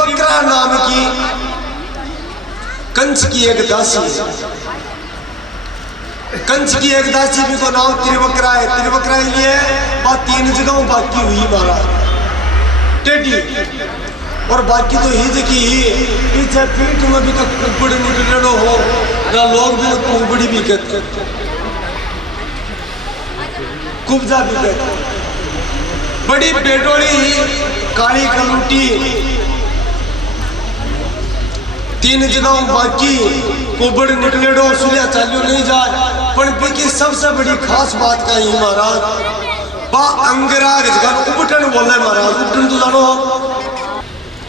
त्रिवक्रा नाम की कंस की एक दासी है। कंस की एक दासी भी को नाम त्रिवक्रा है। त्रिवक्रा ये बात 3 जगहों बाकी हुई महाराज टेढ़ी, और बाकी तो ही देखी पीछे पीठ में भी तो कुबड़ निकलो हो ना, लोग भी तो कुबड़ी भी कहते, कुब्जा भी कहते। बड़ी पेटोड़ी काली कलूटी 3 जगहों बाकी कुबड़ निकलेडो सुलिया चालियो नहीं जाए। पर की सबसे बड़ी खास बात का ही महाराज बा अंगराग जगह उबटन बोले महाराज, उबटन तो जानो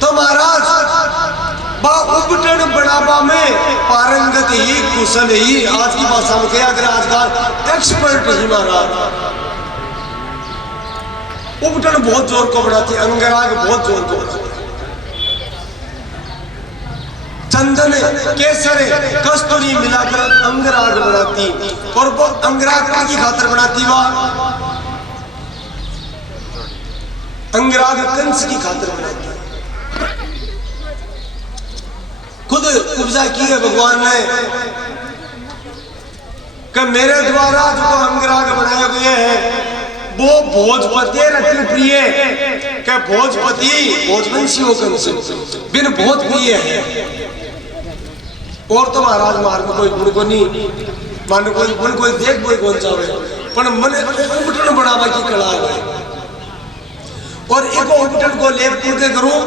तो महाराज बा उबटन बनाबा में पारंगत ही कुशल ही, आज की भाषा में क्या अगर आजकल एक्सपर्ट ही महाराज। उबटन बहुत जोर को बनाती, अंगराग बहुत जोर को बनाती, चंदन केसर कस्तूरी मिलाकर अंगराग बनाती। और वो अंगराग की खातर बनाती वा अंगराग कंस की खातर बनाती। खुद उपजा की है भगवान ने कि मेरे द्वारा जो अंगराग बनाए हुए हैं वो भोजपति रत्न प्रिय के भोजपति भोजवंशी हो कंस बिन भोज प्रिय है। और तो महाराज मार में कोई गुण को नहीं मान कोई गुण कोई देख कोई कौन चाहे, पर मन उबटन बनावा की कला है। और एक उबटन को लेप के करूं,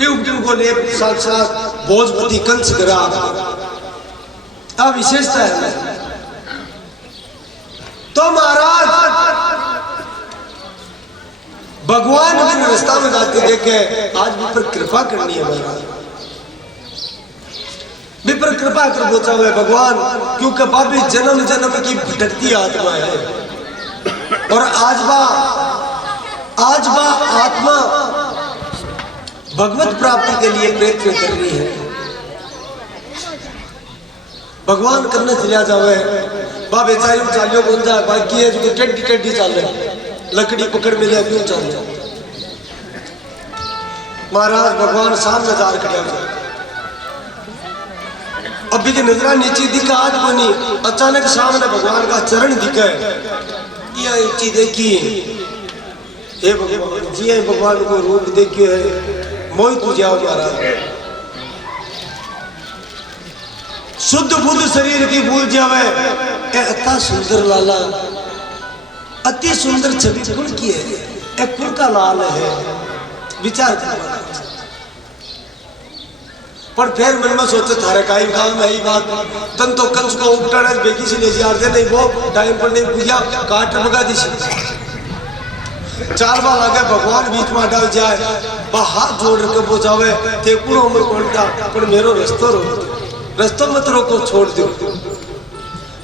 ये उबटन को लेप साक्षात भोजपति कंस करा अब विशेषता है। तो महाराज भगवान की रास्ता में जाते देखे, आज भी पर कृपा करनी है महाराज, विपर कृपा कर बोचा हुआ भगवान, क्योंकि बाबी जन्म जन्म की भटकती आत्मा है। और आज बा आत्मा भगवत प्राप्ति के लिए प्रयत्न कर रही है। भगवान करने चलिया जावे बा बेचारी चालियों कौन जाए, बाकी है जो टेढ़ी टेढ़ी चल रहे लकड़ी पकड़ मिले क्यों चल रहे। महाराज भगवान सामने जार खड़े अभी की नजरा नीचे दिखा आज को नहीं, अचानक सामने भगवान का चरण दिखे, यह नीचे देखी हे भगवान जी, भगवान को रूप देखिए मोहित हो जाओ महाराज। शुद्ध बुद्ध शरीर की भूल जावे, अति सुंदर लाला, अति सुंदर छवि कुल की है, कुल का लाल है, विचार कर। पर फिर मन में सोचे थारे का ही काम है ही बात, तन तो कंस को उपटाना बेकी से ले जा रहे नहीं, वो टाइम पर नहीं पूजा काट मगा दी 4 बार आगे भगवान बीच में डाल जाए, हाथ जोड़ के बोझावे ते कुण उम्र कोंटा, पर मेरो रस्तो मत रोको, छोड़ दो।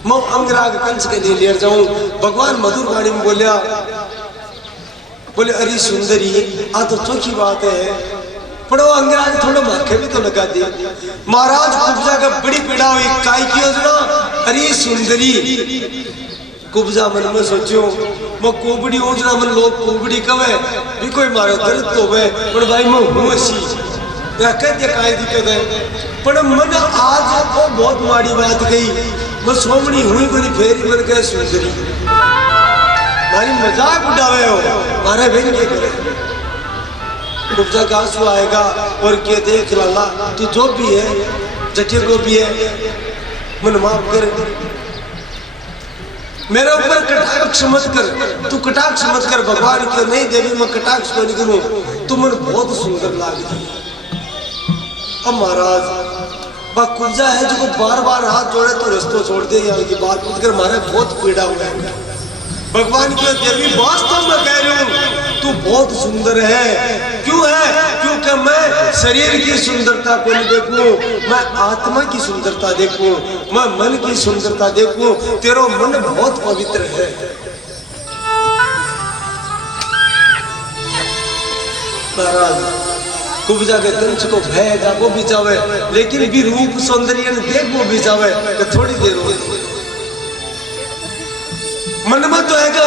मैं अंगराग कंस के लिए ले जाऊं। भगवान मधुर वाणी में बोलिया, बोले अरे सुंदरी आ तो चौकी बात है, पर वो अंगराग थोड़ा माखे भी तो लगा दिया। महाराज कुब्जा का बड़ी पीड़ा हुई, काय की योजना, अरे सुंदरी। कुब्जा मन में सोचो मैं कोबड़ी योजना मन लोग कोबड़ी कवे भी कोई मारे दर्द तो वे, पर भाई मैं हूँ ऐसी कहते काय दिक्कत है। पर मन आज को बहुत माड़ी बात गई, मैं सोमनी हुई बनी फेरी बन गए सुंदरी, मारी मजाक उड़ावे हो मारे बहन के करे। कुब्जा का आंसू आएगा और क्या देख लाला तू जो भी है जटिया को भी है, मन माफ कर, मेरे ऊपर कटाक्ष मत कर, तू कटाक्ष मत कर। भगवान क्यों नहीं देवी मैं कटाक्ष को नहीं करूं, तू मन बहुत सुंदर लागती। अब महाराज वह कुब्जा है जो बार बार हाथ जोड़े तो रस्तों छोड़ दे, यहाँ की बात पूछ कर मारे बहुत पीड़ा हुआ है। भगवान की देवी वास्तव में कह रही हूँ तू बहुत सुंदर है। क्यों है? क्योंकि मैं शरीर की सुंदरता को नहीं देखूं, मैं आत्मा की सुंदरता देखूं, मैं मन की सुंदरता देखूं। तेरा मन बहुत पवित्र है। महाराज कुब्जा के कंस को भयगा वो भी जावे, लेकिन भी रूप सौंदर्य देख वो भी जावे कि थोड़ी देर हो। मन में तो है कि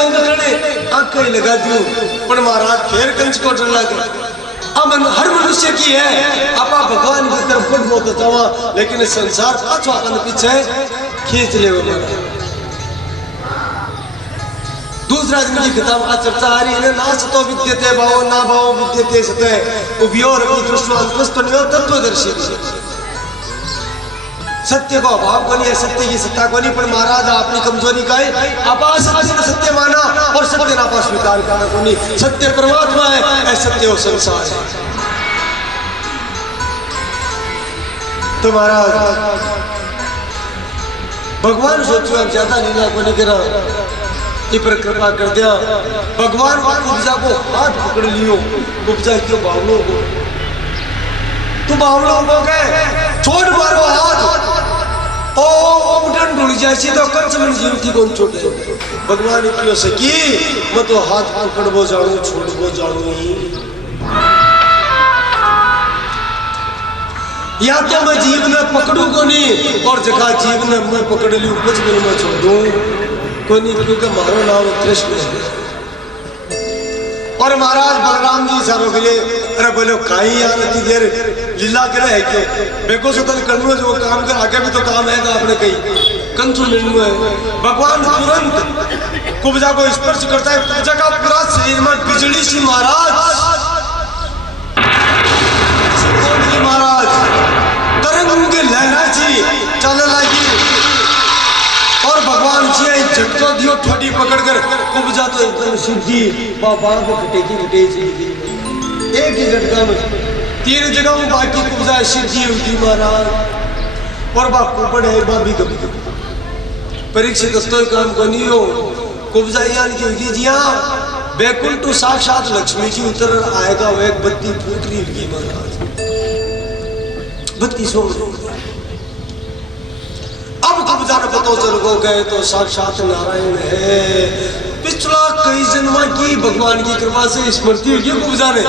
आंखें लगा दूं, पर महाराज फिर कंस को डर लगे। अमन हर मनुष्य की है। आपा भगवान की तरफ कुछ बहुत चावा लेकिन संसार पाछो अपन पीछे खींच ले। दूसरा जिंदगी खत्म आ चर्चा आ रही है ना सतो विद्यते भावो ना भावो विद्यते सते उभयोर अपनी दृष्टवान पुस्तनियो तत्वदर्शी। सत्य को अभाव को नहीं है, सत्य की सत्ता को नहीं, पर महाराज अपनी कमजोरी का है आपास सत्य माना और सत्य नापा स्वीकार करना को नहीं। सत्य परमात्मा है, सत्य वो संसार है। तो महाराज भगवान सोचो अब ज्यादा लीला को नहीं करा, ये पर कृपा कर दिया। भगवान उपजा को हाथ पकड़ लियो, उपजा क्यों बावलों को, तू बावलों को गए छोड़ मारो हाथ ओ उठन ढूंढ जाए तो कंच में जीवती कौन छोड़े। भगवान क्यों सकी मैं तो हाथ पकड़ वो जाऊं छोड़ वो जाऊं ही, या तो मैं जीव ने पकड़ू को नहीं और जगह जीव ने मुंह पकड़ ली कुछ भी मैं छोड़ दूं को नहीं, क्योंकि मारो नाम कृष्ण है। और महाराज बलराम जी सारों के लिए अरे बोलो काई यार इतनी देर लीला करे है क्यों, बेको सुतन कन्नु जो काम कर आगे भी तो काम है आपने कही कंसु मिलनु है। भगवान तुरंत कुब्जा को स्पर्श करता है, पूजा का पूरा शरीर में बिजली सी महाराज महाराज तरंग के लहरा सी चलने लगी और भगवान जी झटको दियो ठोडी पकड़कर कुब्जा तो एकदम सीधी बाबा को घटेगी एक ही झटका में 3 जगह में बाकी कुब्जा सीधी हुई महाराज। और बाप कुपड़ है बाबी कभी परीक्षित तो काम को नहीं हो कुब्जा यान की हुई जिया बैकुंठ तो साक्षात लक्ष्मी जी उतर आएगा वो एक बत्ती फूट रही हुई महाराज, बत्ती सो अब कुब्जा ने पता चल गो गए तो साक्षात नारायण है। पिछला कई जन्म की भगवान की कृपा से स्मृति हुई कुब्जा ने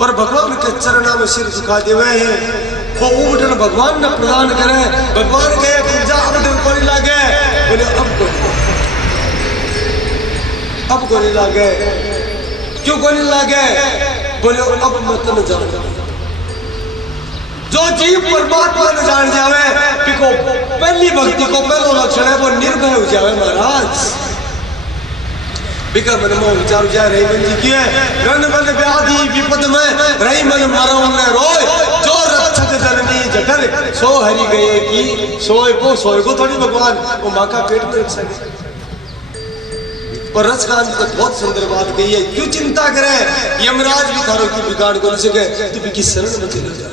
और भगवान के चरणों में सिर झुका दिए हैं। वो उठन भगवान ने प्रदान करे, भगवान कहे कुब्जा उठन को नहीं लागे, बोले अब को नहीं लागे, क्यों को नहीं लागे, बोले अब मत न जान। जो जीव परमात्मा ने जान जावे पिको पहली भक्ति को पहलो लक्षण है वो निर्भय हो जावे महाराज। बिका मन मोह विचार जा रही मन जी की है रन मन व्याधि विपद में रही मन मरो ने रोए, जो रक्षक जननी जठर सो हरि गए की सोए को थोड़ी भगवान वो माँ का पेट में रक्षा है। और रसकांत जी तो बहुत सुंदर बात कही है, क्यों चिंता करे यमराज भी थारों की बिगाड़ को नहीं सके, तू भी किस शरण में चले जा।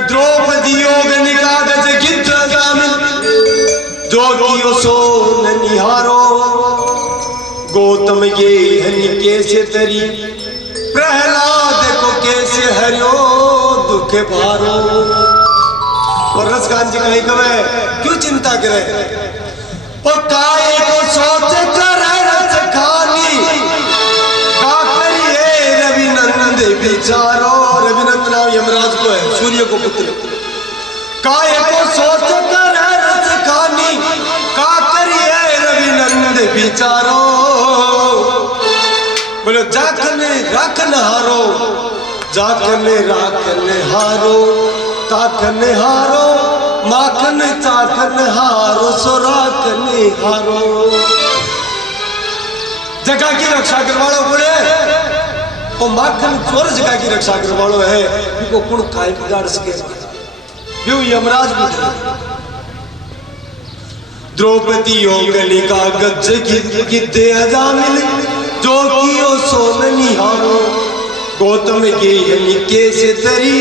द्रौपदी गनिका गज गिद्ध गामिल जो कियो सो निहारो, गौतम ये हनि कैसे तरी प्रहलाद को कैसे हरियो दुख भारो। और रसकांत जी कहीं कहे क्यों चिंता करे और काय को सोच कर रस खानी का करिए रविनंद विचारो। रविनंद नाम यमराज को है, सूर्य को पुत्र। काय को सोच कर रस खानी का करिए रविनंद विचारो। बोलो जाकने राखन हारो, जाकने राखन हारो, ताकन हारो माखन चाकन हारो सोराकन हारो। जगह की रक्षा करवालो बोले और माखन चोर जगह की रक्षा करवालो है, उनको कुण काय बिगाड़ सके यो यमराज भी। द्रौपदी गलिका गज गिद्धे अजामिल जो कियो सो निहारो, गौतम के हनि कैसे तरी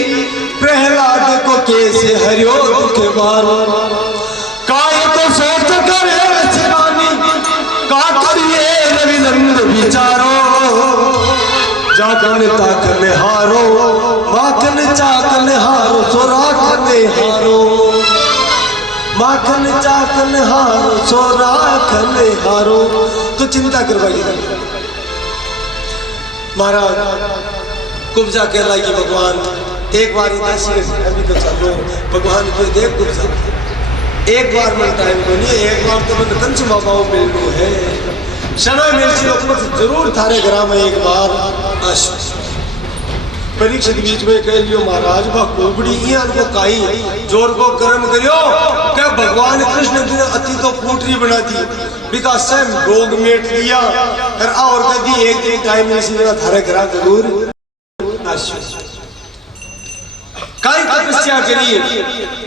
प्रहलाद को कैसे हरियो दुख भारो। काय तो सोच कर रचनानी का करिए रविनंद विचारो। जागन ताकन हारो माखन चाकन हारो सोराखन हारो, माखन चाकन हारो सोराखन हारो। तो चिंता करवाइए महाराज। कुब्जा कहलाएगी भगवान एक बार अभी तो चलो भगवान को देख कुब्जा एक बार मन टाइम को नहीं, एक बार तो मन कंस बाबाओं मिलनो है। समय मिलती तो तुम जरूर थारे घर में एक बार आशु। परीक्षित बीच में कह लियो महाराज बा कोबड़ी को काई जोर को कर्म करियो क्या भगवान कृष्ण ने अति तो फूटरी बना दी विकास स्वयं रोग मेट दिया और कभी एक दिन टाइम में थारे घर जरूर आशु। काई तपस्या करिए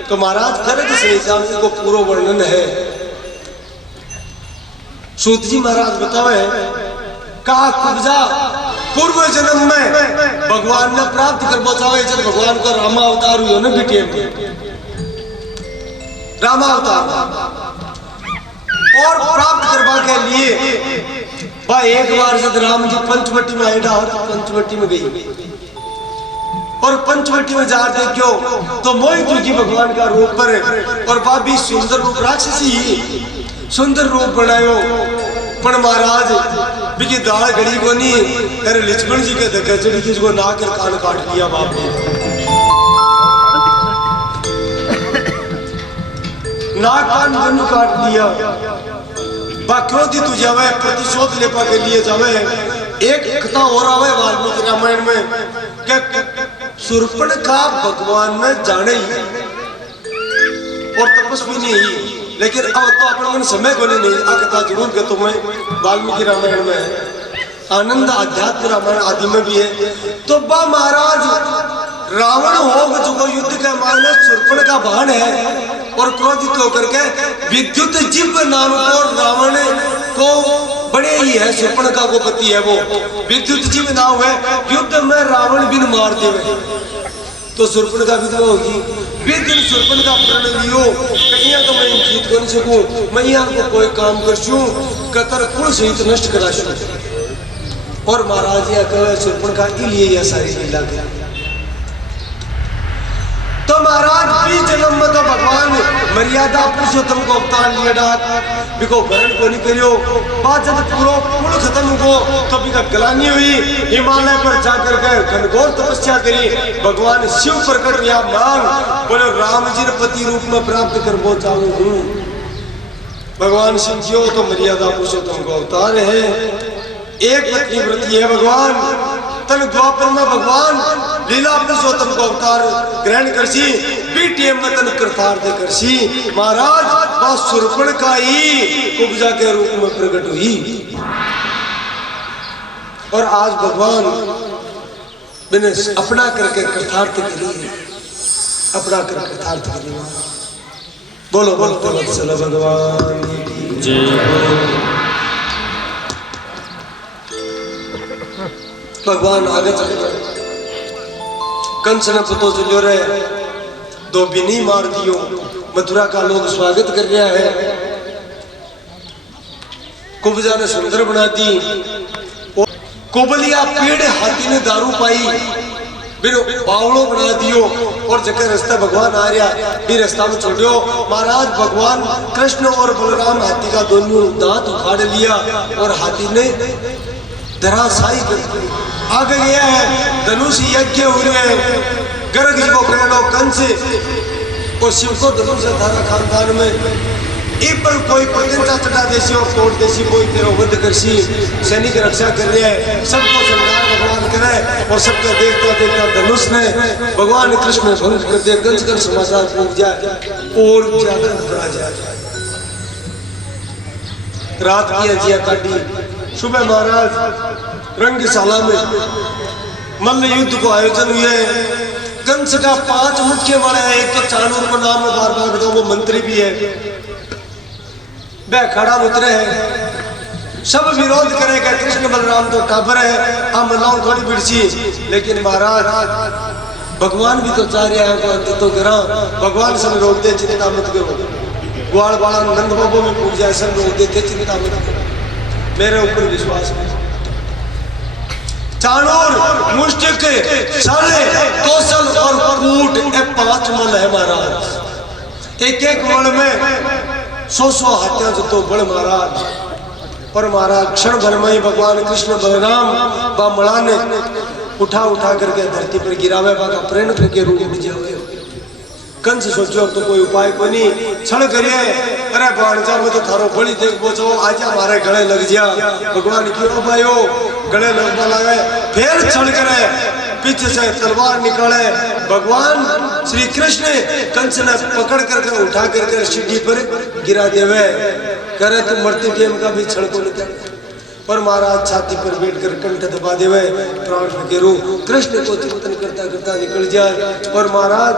तो महाराज खरग से को पूरा वर्णन है। सूत जी महाराज बतावे कहा कुब्जा पूर्व जन्म में भगवान ने प्राप्त कर बचावे जब भगवान का रामा अवतार हुआ ना बेटे रामा अवतार और प्राप्त करवा के लिए भाई एक बार जब राम जी पंचवटी में आएगा और पंचवटी में गई और पंचवटी में जा देखो तो मोहित जी भगवान का रूप पर और भाभी सुंदर रूप राक्षसी सुंदर रूप बनायो पर महाराज बिकी दाल गड़ी को नहीं अरे लक्ष्मण जी के धक्के चढ़ी किसको नाक कर कान काट लिया बाप ने नाक कान दोनों काट लिया बाक्रोधी तू जावे प्रतिशोध लेपा के लिए जावे। एक कथा हो रहा है वाल्मीकि रामायण में क्या सुरपण का भगवान में जाने ही और तपस्वी नहीं लेकिन अब तो अपन समय को नहीं आ कथा जरूर के तुम्हें वाल्मीकि रामायण में है आनंद आध्यात्म रामायण आदि में भी है। तो बा महाराज रावण होग जो युद्ध के मायने सुरपण का बाण है और क्रोधित होकर के विद्युत जीव नाम को रावण को बड़े ही है सुरपण का को पति है वो विद्युत जीव नाम है युद्ध में रावण बिन मार देवे तो सुरपण का विधवा होगी दिन सुरपण का प्रण लियो कहीं तो मैं जीत कर सकूं मैं यहाँ को कोई काम कर छू कतर कुल सहित नष्ट करा छू और महाराज यह कहे सुरपण का लिए यह सारी लीला की। तो महाराज बीच जन्म में तो भगवान मर्यादा पुरुषोत्तम को अवतार लिया डाक बिको भरण को नहीं करियो बाद जब पूरा कुल खत्म हो तो बिका गलानी हुई हिमालय पर जाकर के घनघोर तपस्या करी भगवान शिव प्रकट या मांग बोले राम जी ने पति रूप में प्राप्त कर वो चाहूं हूं। भगवान शिव जी तो मर्यादा पुरुषोत्तम को अवतार है एक पत्नी व्रती है भगवान तन द्वापर में भगवान लीला पुरुषोत्तम को अवतार ग्रहण करसी बीटीएम में तन कृतार्थ करसी महाराज बस सुरपण का ही कुब्जा के रूप में प्रकट हुई और आज भगवान मैंने अपना करके कृतार्थ करी अपना कर कृतार्थ करी। बोलो बोलो बोलो चलो भगवान जय भगवान आगे चले कंस ने पतो चलो रे दो बिनी मार दियो मथुरा का लोग स्वागत कर रहा है कुब्जा ने सुंदर बना दी कुबलिया पेड़ हाथी ने दारू पाई फिर बावड़ो बना दियो और जगह रास्ता भगवान आ रहा फिर रास्ता में छोड़ियो महाराज भगवान कृष्ण और बलराम हाथी का दोनों दांत उखाड़ लिया और हाथी ने धराशायी कर आगे गया है धनुष यज्ञ हो रहे हैं गर्ग जी को कह लो कंस और शिव को धनुष धारा खानदान में एक पर कोई प्रतिष्ठा चढ़ा देसी और तोड़ देसी कोई तेरा वध करसी सैनिक रक्षा कर रहे हैं सबको संहार भगवान करे और सबका देखता देखता धनुष ने भगवान कृष्ण भंग कर दिया कंस कर समाचार पहुंच जाए और क्या करा जाए। रात की अजिया काटी सुबह महाराज रंगशाला में मल्ल युद्ध को आयोजन हुए कंस का 5 मुख्य वाले हैं एक तो चाणूर को नाम में बार बार बताओ वो मंत्री भी है वह खड़ा उतरे हैं सब विरोध करेगा कृष्ण बलराम तो टाबर है हम मल्लाओं थोड़ी बिरसी लेकिन महाराज भगवान भी तो चाह रहे हैं तो करा भगवान सब रोक दे चिंता मत करो ग्वाल बाला नंद बाबू में पूछ जाए सब रोक देते चिंता मत करो मेरे ऊपर विश्वास है। चाणूर मुष्टिक साले कौशल और कूट 5 मल है महाराज एक एक मल में 100 हाथियां जो तो बड़े महाराज और महाराज क्षण भर में ही भगवान कृष्ण बलराम बा मड़ा ने उठा करके धरती पर गिरावे बा प्रेरण करके रूप में जावे कंस सोचो तो कोई उपाय को नहीं छल करिए अरे भाणजा में तो थारो बड़ी देख पहुंचो आज हमारे गले लग जा भगवान क्यों भाइयों गले लगवा लगे फिर छल करे पीछे से तलवार निकाले भगवान श्री कृष्ण कंस ने पकड़ करके उठा करके सीढ़ी पर गिरा देवे करे तो मरते गेम का भी छल को निकल और महाराज छाती पर बैठकर कंठ दबा देवे प्राण फकेरू कृष्ण को चिंतन करता करता निकल जाए और महाराज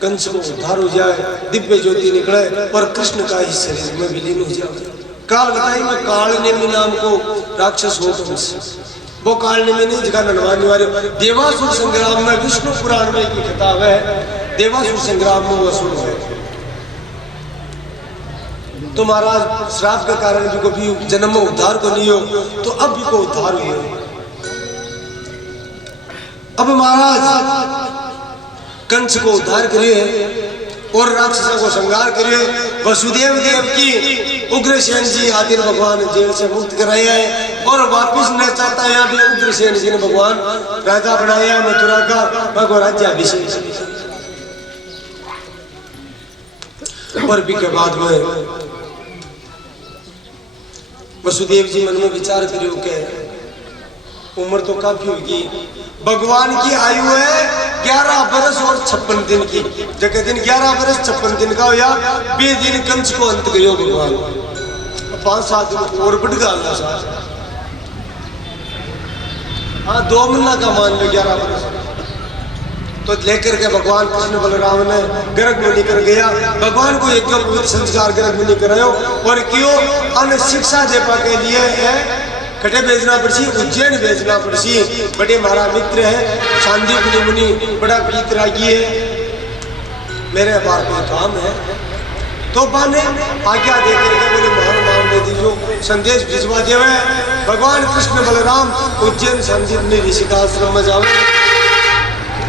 कंस को उद्धार हो जाए दिव्य ज्योति निकले और कृष्ण का ही शरीर में विलीन हो जाए। काल बताई में काल नेमी नाम को राक्षस हो कंस वो काल नेमी नहीं जगह ननवाने वाले देवासुर संग्राम में विष्णु पुराण में की किताब है देवासुर संग्राम में वो असुर है तो महाराज श्राप के कारण भी को भी जन्म में उद्धार को नहीं हो तो अब भी को उद्धार हुई अब महाराज कंस को उद्धार करिए और राक्षसों को संहार करिए वसुदेव देव की उग्रसेन जी आदि भगवान जेल से मुक्त कराया है और वापिस न चाहता है यहाँ भी उग्रसेन जी ने भगवान राजा बनाया मथुरा का भगवान राज्याभिषेक और भी के बाद में वसुदेव जी मन में विचार करियो के उम्र तो काफी होगी भगवान की आयु है 11 बरस और 56 दिन की जगह दिन 11 बरस 56 दिन का हो या 20 दिन कंस को अंत करियो भगवान 5-7 दिन और बढ़ गया हाँ 2 महीना का मान लो 11 बरस तो लेकर के भगवान कृष्ण बलराम ने गर्भ मुनि कर गया भगवान को एक पवित्र संस्कार गर्भ मुनि करायो और क्यों अन्य शिक्षा देने के लिए है कटे भेजना पड़सी उज्जैन भेजना पड़सी बड़े हमारा मित्र है शांति मुनि बड़ा पीतरागी है मेरे पास कोई काम है तो बाने आज्ञा दे करके बोले महान मान दे दीजो संदेश भिजवा देवे भगवान कृष्ण बलराम उज्जैन शांति ऋषि का आश्रम में जावे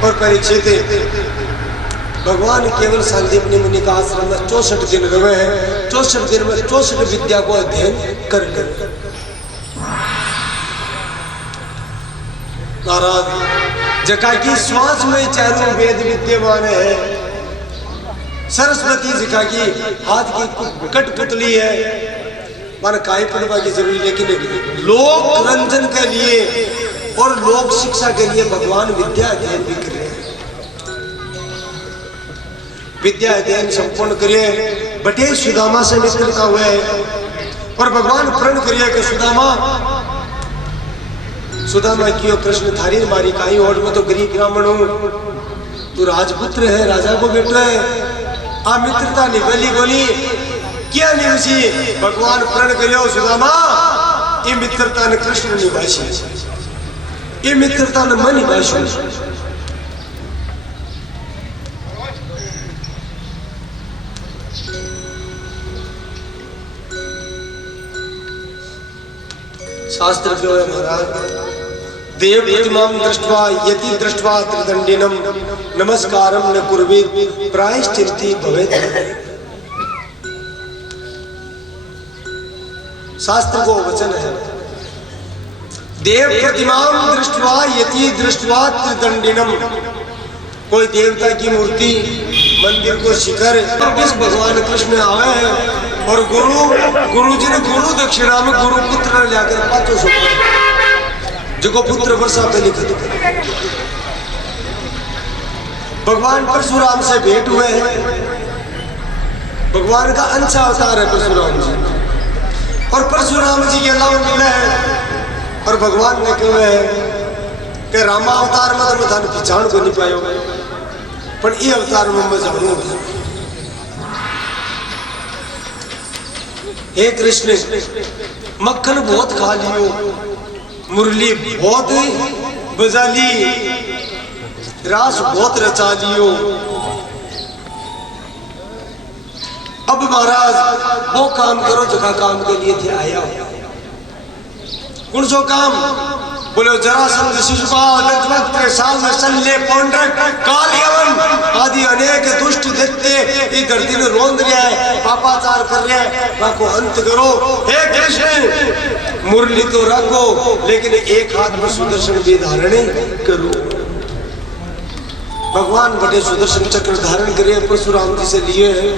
और परीक्षित भगवान केवल शांति मुनि का आश्रम में 64 दिन रहे हैं 64 दिन में 64 विद्या को अध्ययन कर ले महाराज जका की श्वास में चारों वेद विद्यमान है सरस्वती जका की हाथ की कठपुतली है मन काय पढ़वा की जरूरी लेकिन लोक रंजन के लिए और लोक शिक्षा के लिए भगवान विद्या अध्ययन भी कर रहे हैं विद्या अध्ययन संपूर्ण करिए बटे सुदामा से मित्रता हुए और भगवान प्रण करिए कि सुदामा कियो कृष्ण थारी मारी काई और मैं तो गरीब ब्राह्मण हूं तू राजपुत्र है राजा को बेटा है आ मित्रता निकली बोली क्या निवसी भगवान प्रण करियो सुदामा ये मित्रता ने कृष्ण निभाशी ये मित्रता ने मन निभाशी शास्त्र क्यों है महाराज देव प्रतिमां दृष्ट्वा यति दृष्ट्वा त्रिदंडिनम नमस्कारम न कुर्वीत प्रायश्चित्ति भवेत् शास्त्र को वचन है देव प्रतिमां दृष्ट्वा यति दृष्ट्वा त्रिदंडिनम कोई देवता की मूर्ति मंदिर को शिखर भगवान कृष्ण आए हैं और गुरुजी ने गुरु दक्षिणा में गुरु पुत्र ने लाकर 500 जो पुत्र वर्षा पे लिखा भगवान परशुराम से भेंट हुए हैं भगवान का अंश अवतार है परशुराम जी और परशुराम जी के अलावा मिले हैं और भगवान ने कहे हैं कि रामा अवतार में तो मैं पहचान को नहीं पायो पर ये अवतार में मैं जानूंगा हे कृष्ण मक्खन बहुत खा लियो मुरली बहुत बजा ली रास बहुत रचा लियो अब महाराज वो काम करो जगह काम के लिए थे आया कौन सो काम बोले जरासंध शिशुपाल दंतवक्त्र साल शल्य पौंड्रक काल यवन आदि अनेक दुष्ट देखते ये धरती में रोंद रहा है पापाचार कर रहा है बाको अंत करो हे कृष्ण मुरली तो रखो लेकिन एक हाथ में सुदर्शन भी धारण करो भगवान बड़े सुदर्शन चक्र धारण करे परशुराम जी से लिए है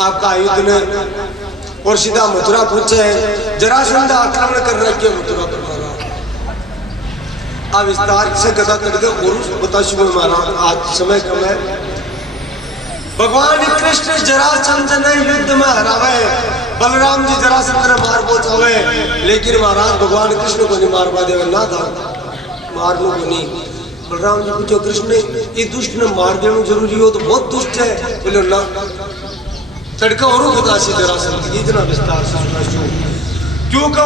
आपका आयुध ने और सीधा मथुरा पहुंचे हैं। जरासंध आक्रमण कर रखे मथुरा पर महाराज। अब विस्तार से कथा करके और बता शुभ महाराज, आज समय कम है। भगवान कृष्ण जरासंध ने युद्ध में हरावे, बलराम जी जरासंध ने मार पहुंचावे, लेकिन महाराज भगवान कृष्ण को नहीं मार पा देवे ना था मारने को नहीं। बलराम जी पूछो कृष्ण ये दुष्ट ने मार देना जरूरी हो तो बहुत दुष्ट है, बोले ना तड़का और बता सी जरासंध इतना विस्तार से सुना क्योंकि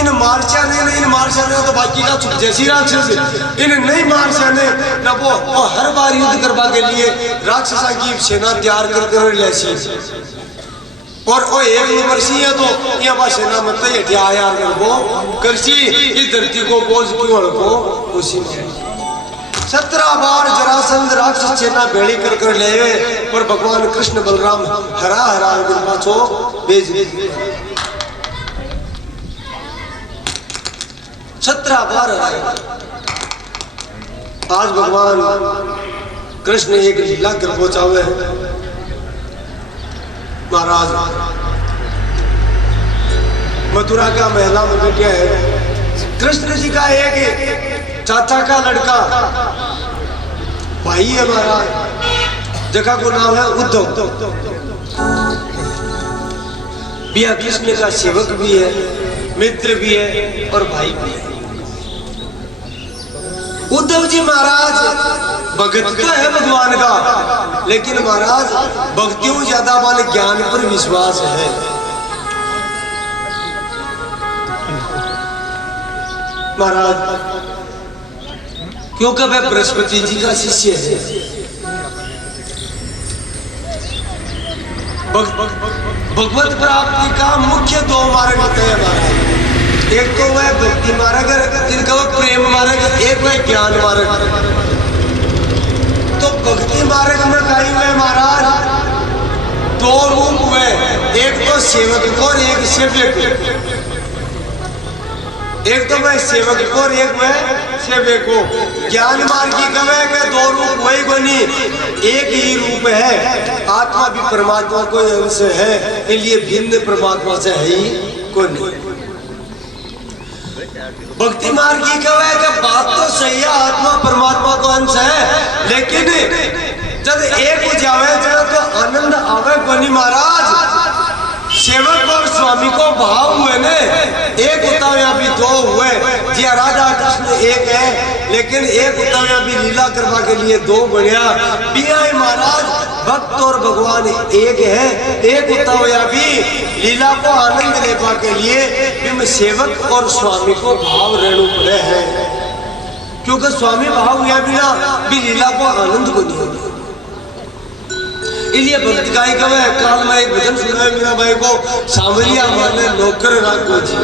इन मार्चा ने तो बाकी का चुप जैसी राक्षस इन नहीं मार्चा ने ना वो हर बार युद्ध करवा के लिए राक्षसा की सेना तैयार कर ले और वो एक नंबर सी है तो ये बात सेना मत ये आया वो करसी इस धरती को बोझ क्यों को उसी में 17 बार जरासंध राक्षस सेना भेड़ी कर ले पर भगवान कृष्ण बलराम हरा हरा दिन पाछो भेज 17 बार हराए। आज भगवान कृष्ण एक लीला कर पहुंचावे महाराज। मथुरा का महिला में बैठे है कृष्ण जी का एक चाचा का लड़का भाई है महाराज, जगह को नाम है उद्धव। बिया कृष्ण का सेवक भी है, मित्र भी है और भाई भी है। उद्धव जी महाराज भगत तो है भगवान का, लेकिन महाराज भक्तियों ज्यादा वाले ज्ञान पर विश्वास है। महाराज क्योंकि वह बृहस्पति जी का शिष्य है। भगवत प्राप्ति का मुख्य 2 मार्ग होते हैं महाराज। एक तो वह भक्ति मार्ग जिनका वह प्रेम मार्ग, एक वह ज्ञान मार्ग। तो भक्ति मार्ग में कहीं हुए महाराज 2 रूप हुए, एक तो सेवक को और एक सेवक। एक तो मैं सेवक को और एक मैं सेवक को। ज्ञान मार्ग की कवे के 2 रूप वही बनी, एक ही रूप है। आत्मा भी परमात्मा को अंश है, इसलिए भिन्न परमात्मा से है ही कोई नहीं। भक्ति मार्ग की कवे के बात तो सही है, आत्मा परमात्मा को अंश है, लेकिन जब एक हो जावे तो आनंद आवे कोनी महाराज। सेवक और स्वामी को भाव हुए ने, एक होता है अभी 2 हुए। जी राधा कृष्ण एक है, लेकिन एक होता है अभी लीला करवा के लिए 2 बढ़िया बिया महाराज। भक्त और भगवान एक है, एक होता है अभी लीला को आनंद लेवा के लिए सेवक और स्वामी को भाव रहना पड़े है, क्योंकि स्वामी भाव हुआ बिना भी लीला को आनंद को नहीं होगा। इसलिए भक्त गाय का मैं काल में एक भजन सुना है मीरा भाई को, सांवरिया माने नौकर राखो जी।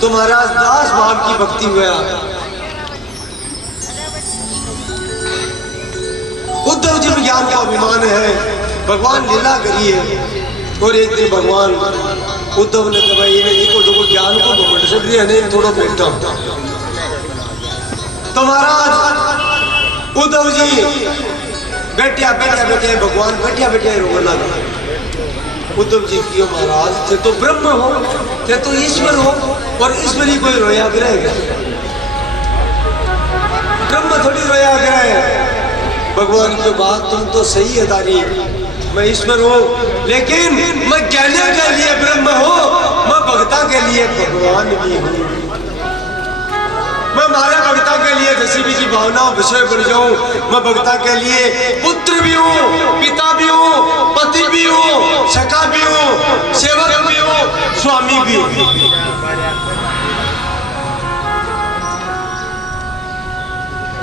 तो महाराज दास भाव की भक्ति हुआ। उद्धव जी में ज्ञान का अभिमान है, भगवान लीला करिए। और एक दिन भगवान उद्धव ने कहा इनको जो ज्ञान को घमंड से दिया नहीं थोड़ा बैठा। तो महाराज उद्धव जी बैठिया भगवान बैठिया रोने लगा। उद्धव जी क्यों महाराज थे तो ब्रह्म हो, थे तो ईश्वर हो, और ईश्वरी कोई रोया गिरेगा, ब्रह्म थोड़ी रोया गिरे। भगवान की बात तुम तो सही है दारी, मैं ईश्वर हूँ, लेकिन मैं ज्ञानियों के लिए ब्रह्म हूँ, मैं भक्ता के लिए भगवान भी हूँ। मैं मारे भक्ता के लिए जैसी भी की भावना विषय बन जाऊं, मैं भक्ता के लिए पुत्र भी हूँ, पिता भी हूँ, पति भी हूँ, सखा भी हूँ, सेवक भी हूँ, स्वामी भी हूँ।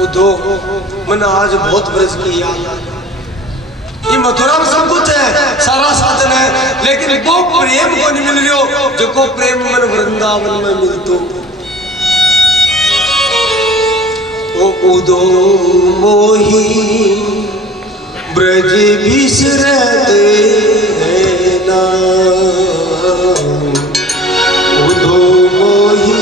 उद्धव मैंने आज बहुत ब्रज किया, ये मथुरा में सब कुछ है, सारा साधन है, लेकिन वो प्रेम को नहीं मिल रहा जो को प्रेम मन वृंदावन में मिलतो। ओ उदो मोही ब्रज बिसरते हैं ना, उदो मोही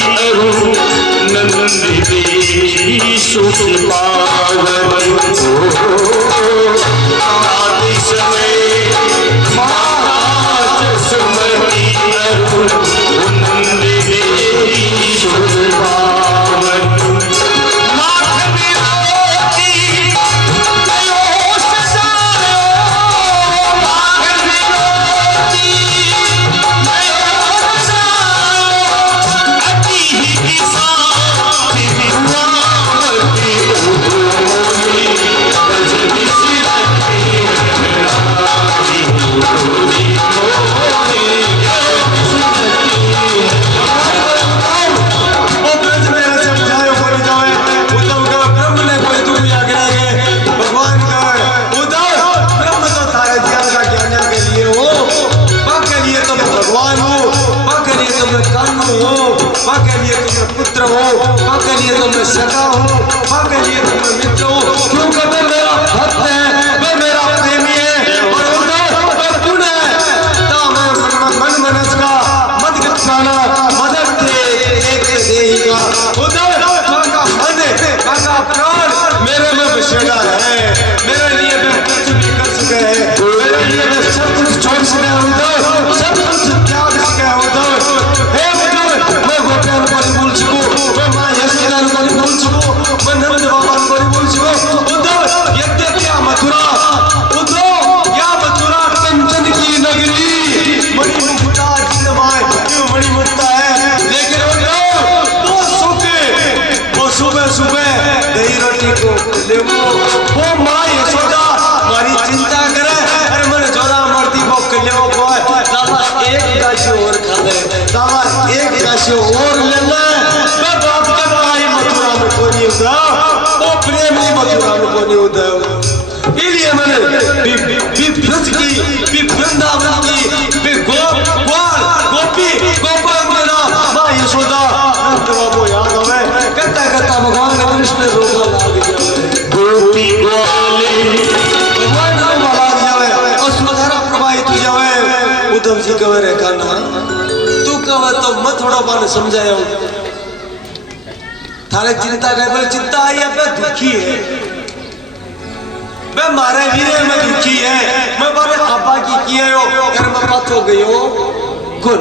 अरुण नंदी देखी सुख पावन आदि समय महाराज सुमति अरुण नंदी देखी सुख पावन माथ विरोधी गयो सजायो माथ विरोधी गयो सजायो अति ही किसान विद्यावती भूमि भजति सिरति नारी भूमि माँ के लिए तो मैं पुत्र हूँ, माँ के लिए तो मैं सखा हूँ, माँ के लिए तो मैं मित्र हूँ, क्योंकि मैं मेरा भक्त है, मैं मेरा प्रेमी है, और उधर मैं पुण्य है, ता मैं मन मनस का मत गत्साना मदद दे एक देहिका, उधर माँ का मन माँ का प्राण मेरे में बसेगा है, मेरे लिए मैं कुछ भी कर सके है, मेरे लिए मैं सब कुछ छोड़ सके है, उधर सब कुछ त्याग सके है, उधर हे मैं गोपियान को नहीं भूल सकूं, मैं माँ यशोदा को नहीं भूल सकूं, मैं नंद बाबा को नहीं भूल सकूं, उद्धव यद्यपि मथुरा उद्धव या मथुरा कंचन की नगरी मणिमुक्ता जिंदमाए क्यों मणिमुक्ता है, लेकिन उद्धव वो सुबह सुबह दही रोटी को ले वो माँ यशोदा हमारी चिंता करे, अरे मैंने जोरा मरती वो कल्याण को दादा एक गाछ और खा ले, दादा एक गाछ और ले ले, मैं बात कर पाई मथुरा में को नहीं होता, वो प्रेम नहीं मथुरा में को नहीं होता, इसलिए मैंने ब्रज की वृंदावन की गोपी गोपाल मेरा माँ यशोदा नंद बाबू याद हमें करता करता भगवान कृष्ण रोगा लाग जाए, गोपी ग्वाले भगवान रोगा लाग जाए और सुधारा प्रभावित हो जाए, उद्धव जी कहे रे कान्हा तू कहे तो मैं थोड़ा बार समझाया हूँ, थारे चिंता करे बोले चिंता आई है दुखी है, मैं मारे वीरे में दुखी है, मैं बारे आबा की किए हो घर में बात हो गई हो कौन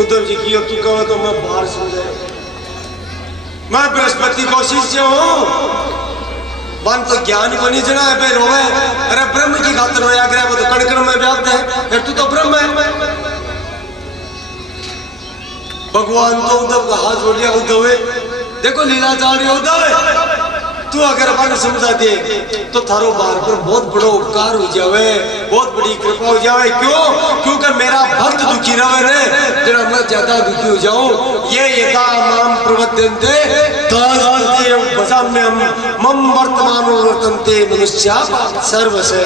उद्धव जी की तू कहो तो मैं बाहर समझाया, मैं बृहस्पति कोशिश से हूँ मन तो ज्ञान को नहीं जना है रोवे, अरे ब्रह्म की खातिर रोया करे वो तो कण में व्याप्त है, फिर तू तो ब्रह्म है, भगवान तो उद्धव का हाथ जोड़ लिया, उद्धव देखो लीला चाल रही उद्धव तू अगर अपन समझा दे तो थारो बार पर बहुत बड़ा उपकार हो जावे, बहुत बड़ी कृपा हो जावे, क्यों क्योंकि मेरा भक्त दुखी रहे रे तेरा मैं ज्यादा दुखी हो जाऊं, ये यथा नाम प्रवद्यन्ते तद बजाम्यहम् मम वर्तमानो वर्तन्ते मनुष्या सर्वस्य